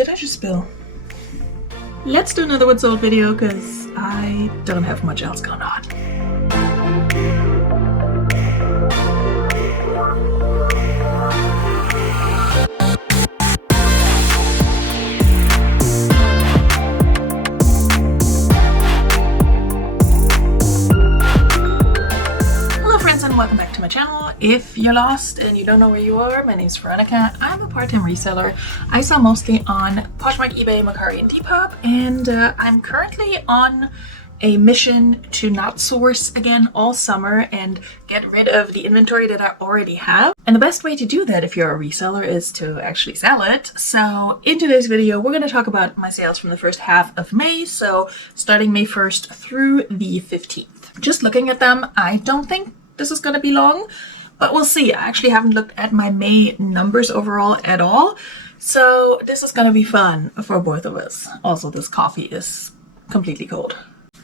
did I just spill? Let's do another what's sold video because I don't have much else going on. Welcome back to my channel. If you're lost and you don't know where you are, my name is Veronika. I'm a part-time reseller. I sell mostly on Poshmark, eBay, Mercari, and Depop, and I'm currently on a mission to not source again all summer and get rid of the inventory that I already have. And the best way to do that if you're a reseller is to actually sell it. So in today's video, we're going to talk about my sales from the first half of May. So starting May 1st through the 15th. Just looking at them, I don't think this is going to be long, but we'll see. I actually haven't looked at my May numbers overall at all, so this is going to be fun for both of us. Also, this coffee is completely cold.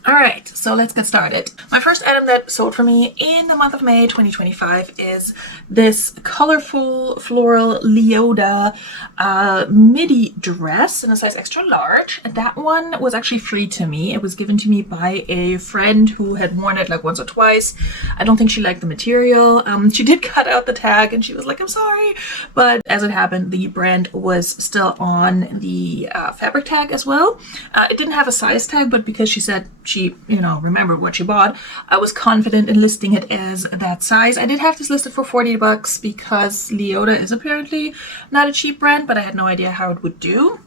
All right, so let's get started. My first item that sold for me in the month of May 2025 is this colorful floral Leota midi dress in a size extra large. That one was actually free to me. It was given to me by a friend who had worn it like once or twice. I don't think she liked the material. She did cut out the tag and she was like, I'm sorry. But as it happened, the brand was still on the fabric tag as well. It didn't have a size tag, but because she said she remembered what she bought, I was confident in listing it as that size. I did have this listed for 40 bucks because Leota is apparently not a cheap brand, but I had no idea how it would do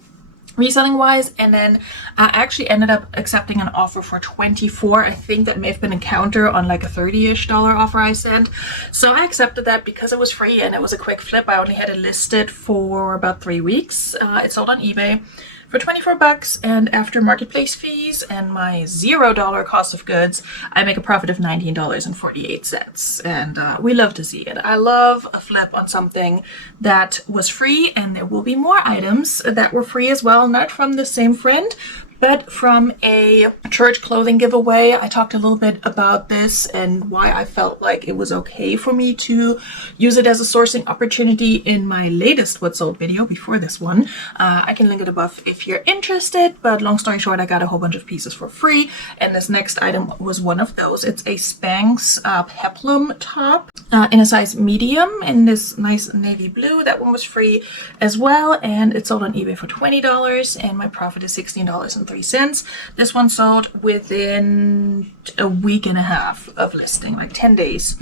reselling wise. And then I actually ended up accepting an offer for 24. I think that may have been a counter on like a $30-ish offer I sent. So I accepted that because it was free and it was a quick flip. I only had it listed for about 3 weeks. It sold on eBay for 24 bucks, and after marketplace fees and my $0 cost of goods, I make a profit of $19.48. And we love to see it. I love a flip on something that was free, and there will be more items that were free as well, not from the same friend, but from a church clothing giveaway. I talked a little bit about this and why I felt like it was okay for me to use it as a sourcing opportunity in my latest What Sold video before this one. I can link it above if you're interested, but long story short, I got a whole bunch of pieces for free, and this next item was one of those. It's a Spanx peplum top in a size medium in this nice navy blue. That one was free as well, and it sold on eBay for $20, and my profit is $16.03. This one sold within a week and a half of listing, like 10 days.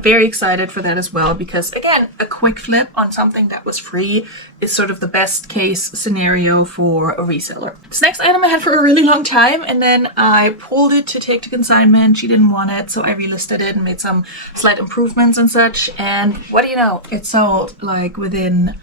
Very excited for that as well, because again, a quick flip on something that was free is sort of the best case scenario for a reseller. This next item I had for a really long time, and then I pulled it to take to consignment. She didn't want it, so I relisted it and made some slight improvements and such. And what do you know? It sold like within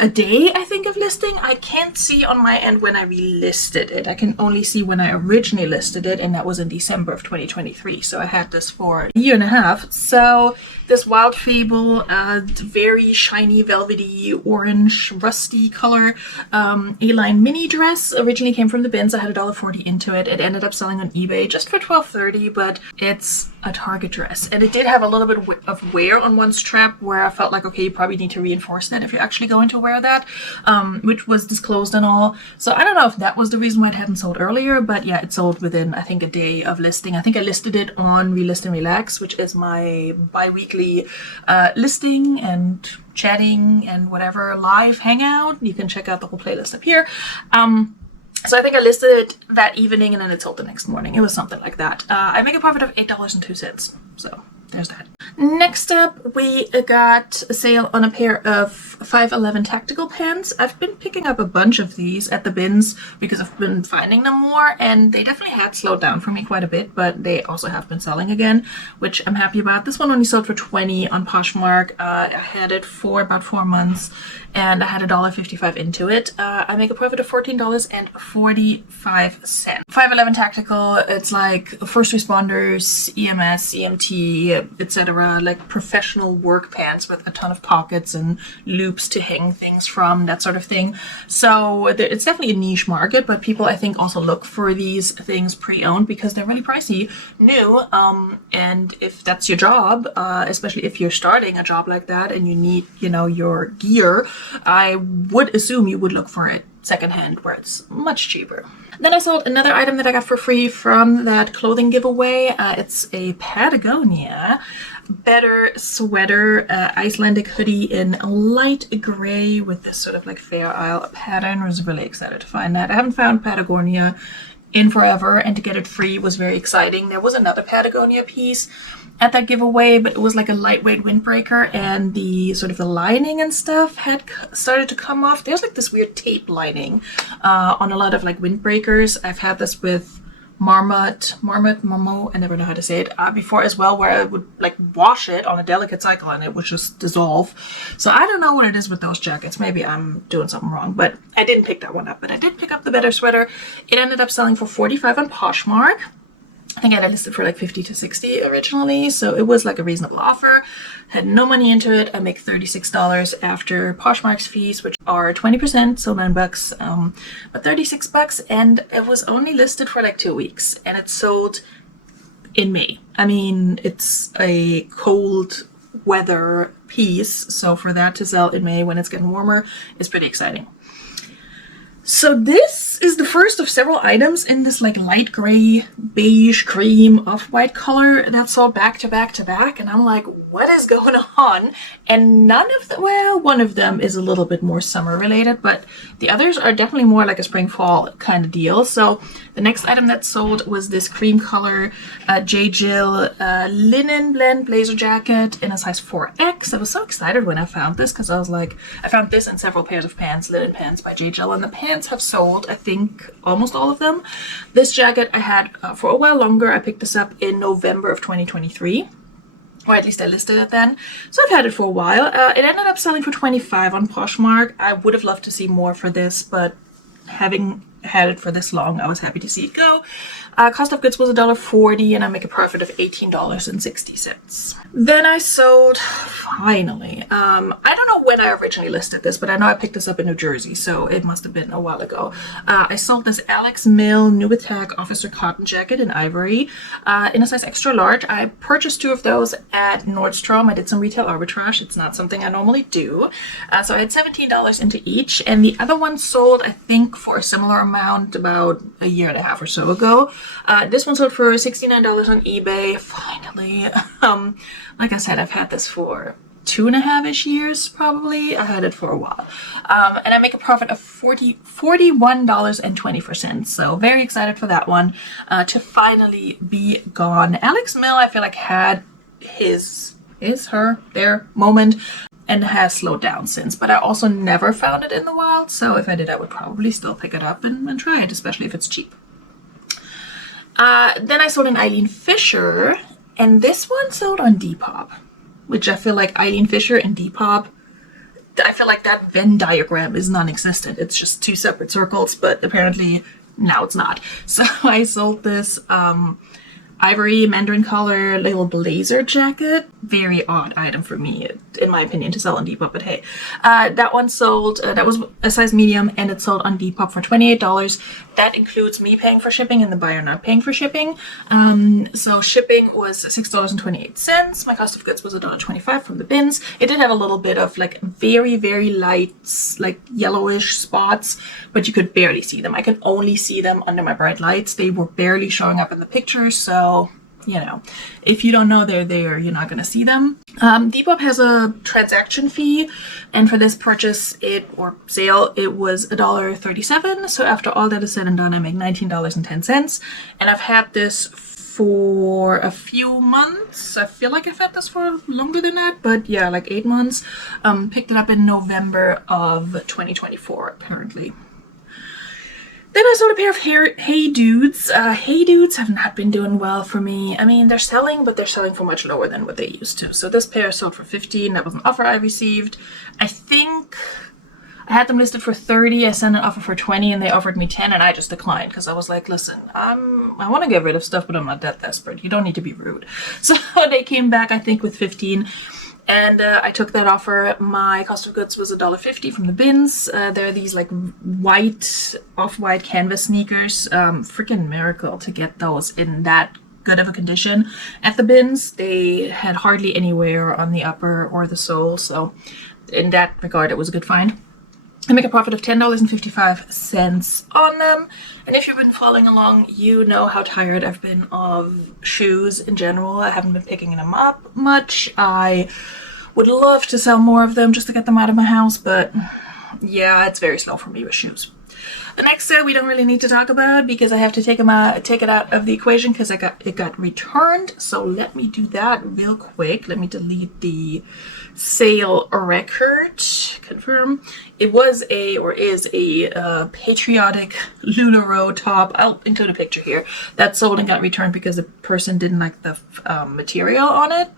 a day, I think, of listing. I can't see on my end when I relisted it. I can only see when I originally listed it, and that was in December of 2023. So I had this for a year and a half. So this Wild Fable, very shiny, velvety, orange, rusty color A-line mini dress originally came from the bins. I had $1.40 into it. It ended up selling on eBay just for $12.30, but it's a Target dress. And it did have a little bit of wear on one strap where I felt like, okay, you probably need to reinforce that if you're actually going to wear that, which was disclosed and all. So I don't know if that was the reason why it hadn't sold earlier, but yeah, it sold within, I think, a day of listing. I think I listed it on Relist and Relax, which is my bi-weekly listing and chatting and whatever live hangout. You can check out the whole playlist up here. So I think I listed it that evening and then it sold the next morning. It was something like that. I make a profit of $8.02. So there's that. Next up, we got a sale on a pair of 511 tactical pants. I've been picking up a bunch of these at the bins because I've been finding them more, and they definitely had slowed down for me quite a bit, but they also have been selling again, which I'm happy about. This one only sold for $20 on Poshmark. I had it for about 4 months, and I had $1.55 into it. I make a profit of $14.45. 511 tactical, it's like first responders, EMS, EMT, etc. Like professional work pants with a ton of pockets and loops to hang things from, that sort of thing. So it's definitely a niche market, but people I think also look for these things pre-owned because they're really pricey new. And if that's your job, especially if you're starting a job like that and you need, you know, your gear, I would assume you would look for it secondhand where it's much cheaper. Then I sold another item that I got for free from that clothing giveaway. It's a Patagonia Better Sweater Icelandic hoodie in light gray with this sort of like Fair Isle pattern. I was really excited to find that. I haven't found Patagonia in forever, and to get it free was very exciting. There was another Patagonia piece at that giveaway, but it was like a lightweight windbreaker, and the sort of the lining and stuff had started to come off. There's like this weird tape lining on a lot of like windbreakers. I've had this with Marmot, Momo, I never know how to say it, before as well, where I would like wash it on a delicate cycle and it would just dissolve. So I don't know what it is with those jackets. Maybe I'm doing something wrong, but I didn't pick that one up. But I did pick up the Better Sweater. It ended up selling for $45 on Poshmark. I think I had it listed for like 50 to 60 originally, so it was like a reasonable offer. Had no money into it. I make $36 after Poshmark's fees, which are 20%, so $9. But $36, and it was only listed for like 2 weeks, and it sold in May. I mean, it's a cold weather piece, so for that to sell in May when it's getting warmer is pretty exciting. So this is the first of several items in this like light gray, beige, cream, off-white color that sold back to back to back. And I'm like, what is going on? And none of them, well, one of them is a little bit more summer related, but the others are definitely more like a spring fall kind of deal. So the next item that sold was this cream color J. Jill linen blend blazer jacket in a size 4X. I was so excited when I found this because I was like, I found this in several pairs of pants, linen pants by J. Jill, and the pants have sold, I think, almost all of them. This jacket I had for a while longer. I picked this up in November of 2023. Or at least I listed it then. So I've had it for a while. It ended up selling for $25 on Poshmark. I would have loved to see more for this, but having had it for this long, I was happy to see it go. Cost of goods was $1.40, and I make a profit of $18.60. Then I sold, finally, I don't know when I originally listed this, but I know I picked this up in New Jersey, so it must have been a while ago. I sold this Alex Mill New Attack Officer Cotton Jacket in ivory in a size extra large. I purchased 2 of those at Nordstrom. I did some retail arbitrage. It's not something I normally do. So I had $17 into each, and the other one sold, I think, for a similar amount about a year and a half or so ago. This one sold for $69 on eBay. Finally. Like I said, I've had this for 2.5-ish years, probably. I had it for a while. And I make a profit of $41.24. So very excited for that one to finally be gone. Alex Mill, I feel like, had their moment and has slowed down since, but I also never found it in the wild, so if I did, I would probably still pick it up and try it, especially if it's cheap. Then I sold an Eileen Fisher, and this one sold on Depop, which I feel like Eileen Fisher and Depop, I feel like that Venn diagram is non-existent. It's just 2 separate circles, but apparently now it's not. So I sold this ivory mandarin color little blazer jacket. Very odd item for me, in my opinion, to sell on Depop, but hey. That one sold, that was a size medium, and it sold on Depop for $28. That includes me paying for shipping and the buyer not paying for shipping. So shipping was $6.28. My cost of goods was $1.25 from the bins. It did have a little bit of like very, very light, like yellowish spots, but you could barely see them. I could only see them under my bright lights. They were barely showing up in the pictures, so you know, if you don't know they're there, you're not gonna see them. Depop has a transaction fee, and for this purchase or sale, it was $1.37. So after all that is said and done, I make $19.10, and I've had this for a few months. I feel like I've had this for longer than that, but yeah, like 8 months. Picked it up in November of 2024, apparently. Then I sold a pair of Hey Dudes. Hey Dudes have not been doing well for me. I mean, they're selling, but they're selling for much lower than what they used to. So this pair sold for $15. That was an offer I received. I think I had them listed for 30. I sent an offer for 20 and they offered me 10 and I just declined because I was like, listen, I want to get rid of stuff, but I'm not that desperate. You don't need to be rude. So they came back, I think, with 15. And I took that offer. My cost of goods was $1.50 from the bins. They're these like white, off-white canvas sneakers. Freaking miracle to get those in that good of a condition at the bins. They had hardly any wear on the upper or the sole, so in that regard it was a good find. I make a profit of $10.55 on them, and if you've been following along, you know how tired I've been of shoes in general. I haven't been picking them up much. I would love to sell more of them just to get them out of my house, but yeah, it's very slow for me with shoes. The next sale we don't really need to talk about because I have to take it out of the equation because it got returned. So let me do that real quick. Let me delete the sale record. Confirm. It was is a patriotic LuLaRoe top. I'll include a picture here. That sold and got returned because the person didn't like the material on it.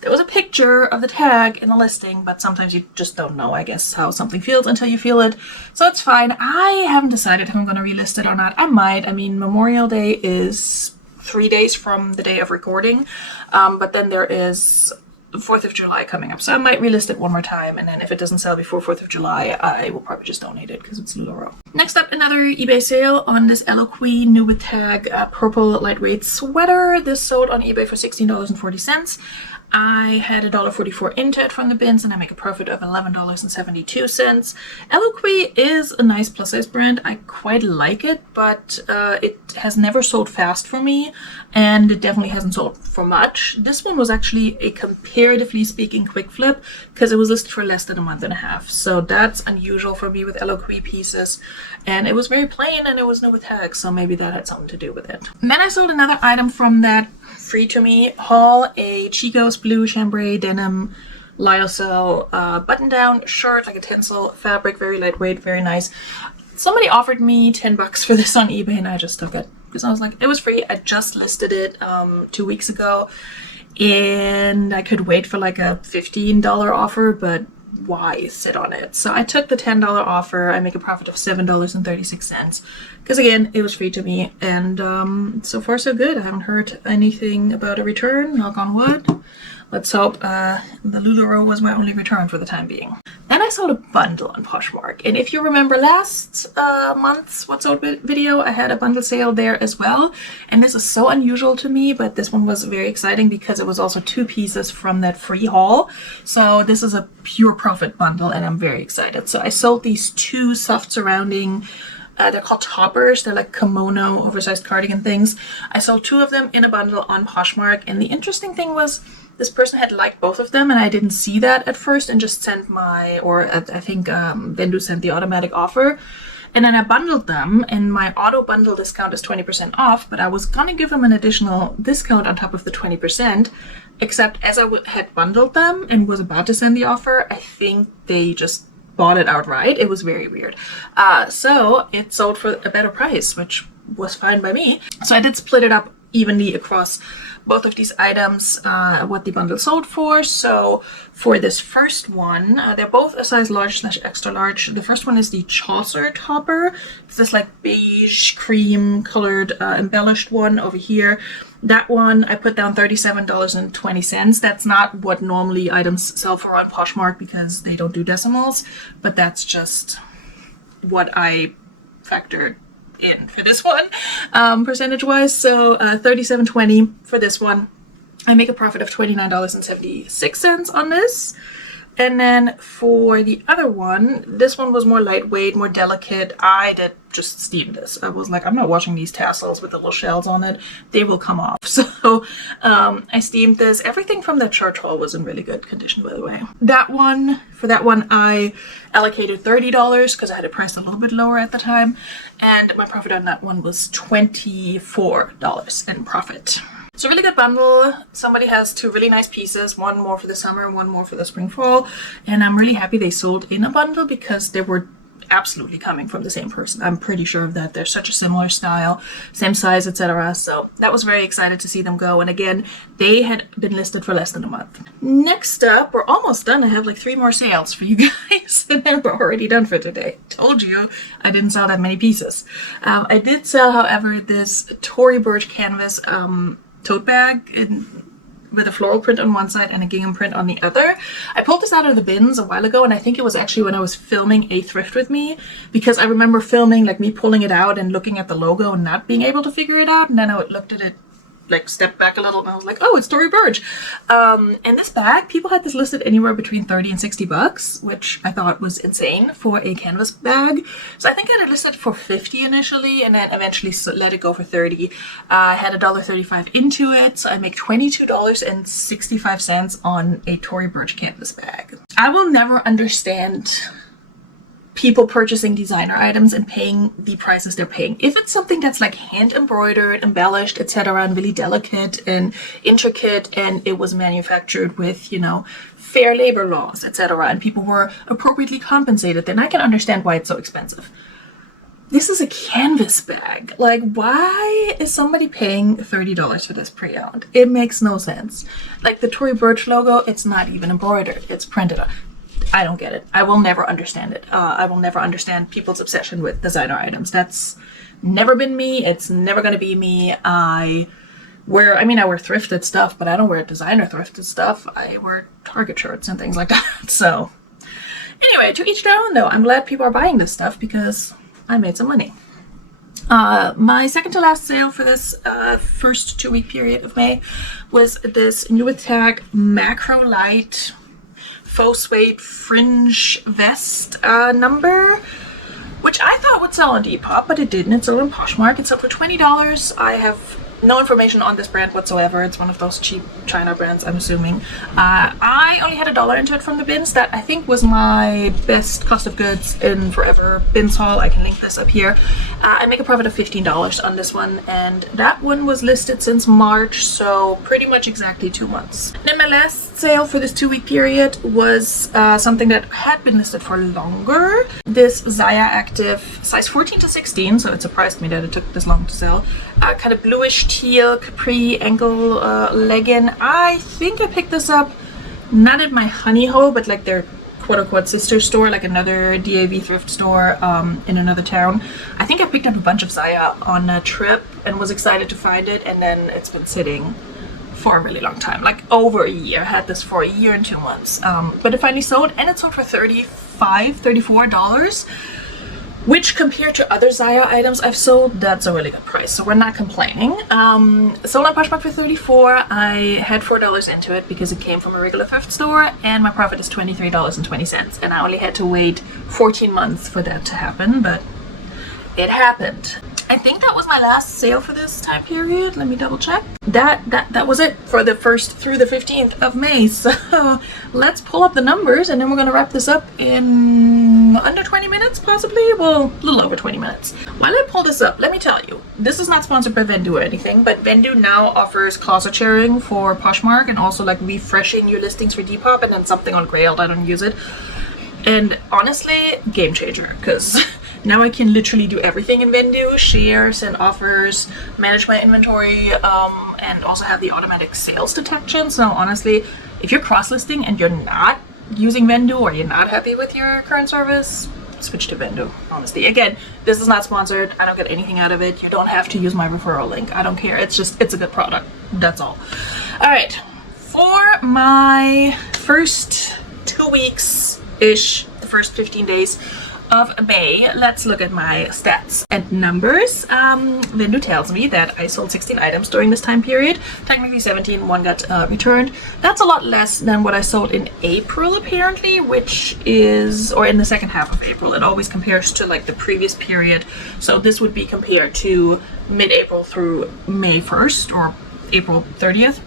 There was a picture of the tag in the listing, but sometimes you just don't know, I guess, how something feels until you feel it. So it's fine. I haven't decided if I'm going to relist it or not. I might. I mean, Memorial Day is 3 days from the day of recording, but then there is 4th of July coming up. So I might relist it one more time, and then if it doesn't sell before 4th of July, I will probably just donate it because it's LuLaRoe. Next up, another eBay sale on this Eloqu new with tag purple lightweight sweater. This sold on eBay for $16.40. I had $1.44 into it from the bins and I make a profit of $11.72. Eloqu is a nice plus size brand. I quite like it, but it has never sold fast for me and it definitely hasn't sold for much. This one was actually a comparatively speaking quick flip because it was listed for less than a month and a half. So that's unusual for me with Eloqu pieces. And it was very plain and it was new with tags, so maybe that had something to do with it. And then I sold another item from that free to me haul, a Chico's blue chambray denim lyocell button down shirt, like a tencel fabric, very lightweight, very nice. Somebody offered me $10 for this on eBay and I just took it because I was like, it was free. I just listed it 2 weeks ago and I could wait for like a $15 offer, but why sit on it? So I took the $10 offer. I make a profit of $7.36 because again, it was free to me, and so far so good. I haven't heard anything about a return, knock on wood. Let's hope the LuLaRoe was my only return for the time being. Then I sold a bundle on Poshmark, and if you remember last month's What's Sold video, I had a bundle sale there as well, and this is so unusual to me, but this one was very exciting because it was also 2 pieces from that free haul. So this is a pure profit bundle and I'm very excited. So I sold these 2 soft surrounding, they're called toppers. They're like kimono oversized cardigan things. I sold 2 of them in a bundle on Poshmark, and the interesting thing was this person had liked both of them and I didn't see that at first and just sent I think Vendue sent the automatic offer. And then I bundled them, and my auto bundle discount is 20% off, but I was gonna give them an additional discount on top of the 20%, except as I had bundled them and was about to send the offer, I think they just bought it outright. It was very weird. So it sold for a better price, which was fine by me. So I did split it up evenly across both of these items, what the bundle sold for. So for this first one, they're both a size large / extra large. The first one is the Chaucer topper. It's this like beige cream colored embellished one over here. That one I put down $37.20. That's not what normally items sell for on Poshmark because they don't do decimals, but that's just what I factored in for this one, percentage wise. So $37.20 for this one. I make a profit of $29.76 on this. And then for the other one, this one was more lightweight, more delicate. I did just steam this. I was like, I'm not washing these tassels with the little shells on it. They will come off. So I steamed this. Everything from that church haul was in really good condition, by the way. For that one, I allocated $30 because I had it priced a little bit lower at the time. And my profit on that one was $24 in profit. It's a really good bundle. Somebody has 2 really nice pieces, one more for the summer and one more for the spring fall, and I'm really happy they sold in a bundle because there were absolutely coming from the same person. I'm pretty sure of that. They're such a similar style, same size, etc. So that was very excited to see them go. And again, they had been listed for less than a month. Next up, we're almost done. I have like 3 more sales for you guys, and then we're already done for today. Told you I didn't sell that many pieces. I did sell, however, this Tory Burch canvas tote bag with a floral print on one side and a gingham print on the other. I pulled this out of the bins a while ago, and I think it was actually when I was filming a thrift with me, because I remember filming like me pulling it out and looking at the logo and not being able to figure it out, and then I looked at it, like stepped back a little, and I was like, oh, it's Tory Burch. And this bag, people had this listed anywhere between 30 and 60 bucks, which I thought was insane for a canvas bag. So I think I had it listed for 50 initially, and then eventually let it go for 30. I had $1.35 into it, so I make $22.65 on a Tory Burch canvas bag. I will never understand people purchasing designer items and paying the prices they're paying. If it's something that's like hand embroidered, embellished, etc., and really delicate and intricate, and it was manufactured with, you know, fair labor laws, etc., and people were appropriately compensated, then I can understand why it's so expensive. This is a canvas bag. Like, why is somebody paying $30 for this pre-owned? It makes no sense. Like the Tory Burch logo, it's not even embroidered, it's printed on. I don't get it. I will never understand it. I will never understand people's obsession with designer items. That's never been me. It's never going to be me. I wear thrifted stuff, but I don't wear designer thrifted stuff. I wear Target shirts and things like that. So anyway, to each their own though. I'm glad people are buying this stuff because I made some money. My second to last sale for this first 2-week period of May was this New Attack Macro Light faux suede fringe vest number, which I thought would sell on Depop, but it didn't. It sold on Poshmark. It sold for $20. I have no information on this brand whatsoever. It's one of those cheap China brands, I'm assuming. I only had $1 into it from the bins. That I think was my best cost of goods in forever bins haul. I can link this up here. I make a profit of $15 on this one, and that one was listed since March, so pretty much exactly 2 months. Then my last sale for this 2-week period was something that had been listed for longer. This Zaya Active size 14 to 16, so it surprised me that it took this long to sell. Kind of bluish teal capri ankle legging. I think I picked this up not at my honey hole, but like their quote-unquote sister store, like another DAV thrift store in another town. I think I picked up a bunch of Zaya on a trip and was excited to find it, and then it's been sitting for a really long time, like over a year. I had this for a year and 2 months, but it finally sold, and it sold for $34, which compared to other Zaya items I've sold, that's a really good price, so we're not complaining. Sold on Poshmark for $34. I had $4 into it because it came from a regular thrift store, and my profit is $23.20, and I only had to wait 14 months for that to happen, but it happened. I think that was my last sale for this time period. Let me double check. That was it for the first through the 15th of May. So let's pull up the numbers, and then we're going to wrap this up in under 20 minutes, possibly. Well, a little over 20 minutes. While I pull this up, let me tell you, this is not sponsored by Vendue or anything, but Vendue now offers closet sharing for Poshmark, and also like refreshing your listings for Depop, and then something on Grailed. I don't use it. And honestly, game changer, because now I can literally do everything in Vendue, share, send offers, manage my inventory, and also have the automatic sales detection. So honestly, if you're cross-listing and you're not using Vendue, or you're not happy with your current service, switch to Vendue, honestly. Again, this is not sponsored. I don't get anything out of it. You don't have to use my referral link. I don't care. It's just, it's a good product. That's all. All right. For my first 2 weeks-ish, the first 15 days of May, let's look at my stats and numbers. Vendue tells me that I sold 16 items during this time period. Technically 17, one got returned. That's a lot less than what I sold in April, apparently, which is, or in the second half of April. It always compares to like the previous period. So this would be compared to mid-April through May 1st or April 30th.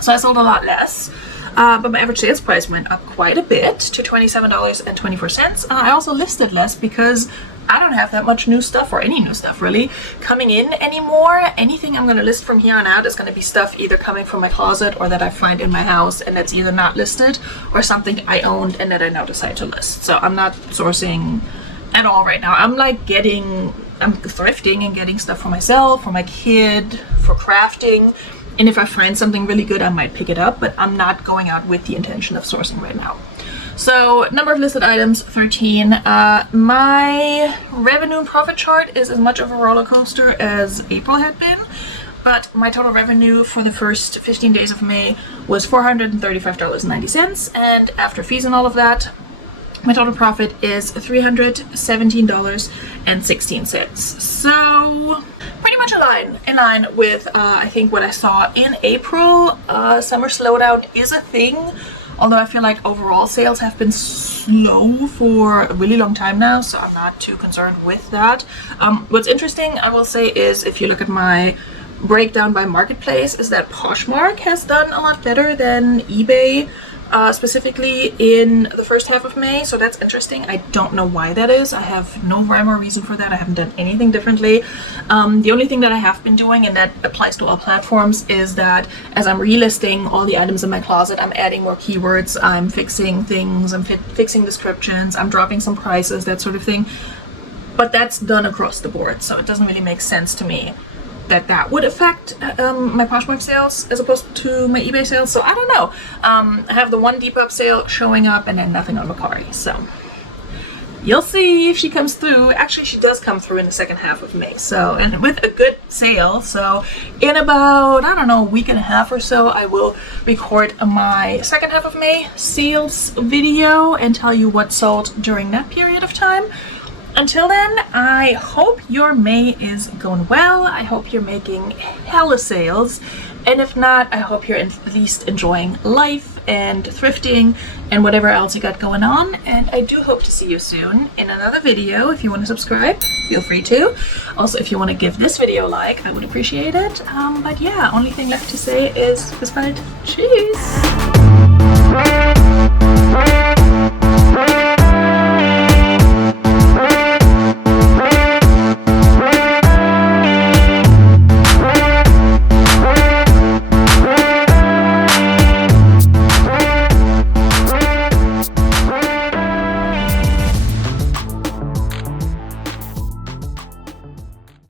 So I sold a lot less. But my average sales price went up quite a bit to $27.24. I also listed less because I don't have that much new stuff, or any new stuff really, coming in anymore. Anything I'm going to list from here on out is going to be stuff either coming from my closet or that I find in my house, and that's either not listed or something I owned and that I now decide to list. So I'm not sourcing at all right now. I'm thrifting and getting stuff for myself, for my kid, for crafting. And if I find something really good, I might pick it up, but I'm not going out with the intention of sourcing right now. So number of listed items, 13. My revenue and profit chart is as much of a roller coaster as April had been, but my total revenue for the first 15 days of May was $435.90, and after fees and all of that, my total profit is $317.16. So pretty much in line with I think what I saw in April. Summer slowdown is a thing, although I feel like overall sales have been slow for a really long time now, so I'm not too concerned with that. What's interesting, I will say, is if you look at my breakdown by marketplace, is that Poshmark has done a lot better than eBay, specifically in the first half of May, so that's interesting. I don't know why that is. I have no rhyme or reason for that. I haven't done anything differently. The only thing that I have been doing, and that applies to all platforms, is that as I'm relisting all the items in my closet, I'm adding more keywords, I'm fixing things, I'm fixing descriptions, I'm dropping some prices, that sort of thing. But that's done across the board, so it doesn't really make sense to me that would affect my Poshmark sales as opposed to my eBay sales. So I don't know. I have the one Depop sale showing up and then nothing on Mercari. So you'll see if she comes through. Actually, she does come through in the second half of May. So, and with a good sale. So in about, I don't know, a week and a half or so, I will record my second half of May sales video and tell you what sold during that period of time. Until then, I hope your May is going well. I hope you're making hella sales. And if not, I hope you're at least enjoying life and thrifting and whatever else you got going on. And I do hope to see you soon in another video. If you want to subscribe, feel free to. Also, if you want to give this video a like, I would appreciate it. But yeah, only thing left to say is bis bald. Tschüss!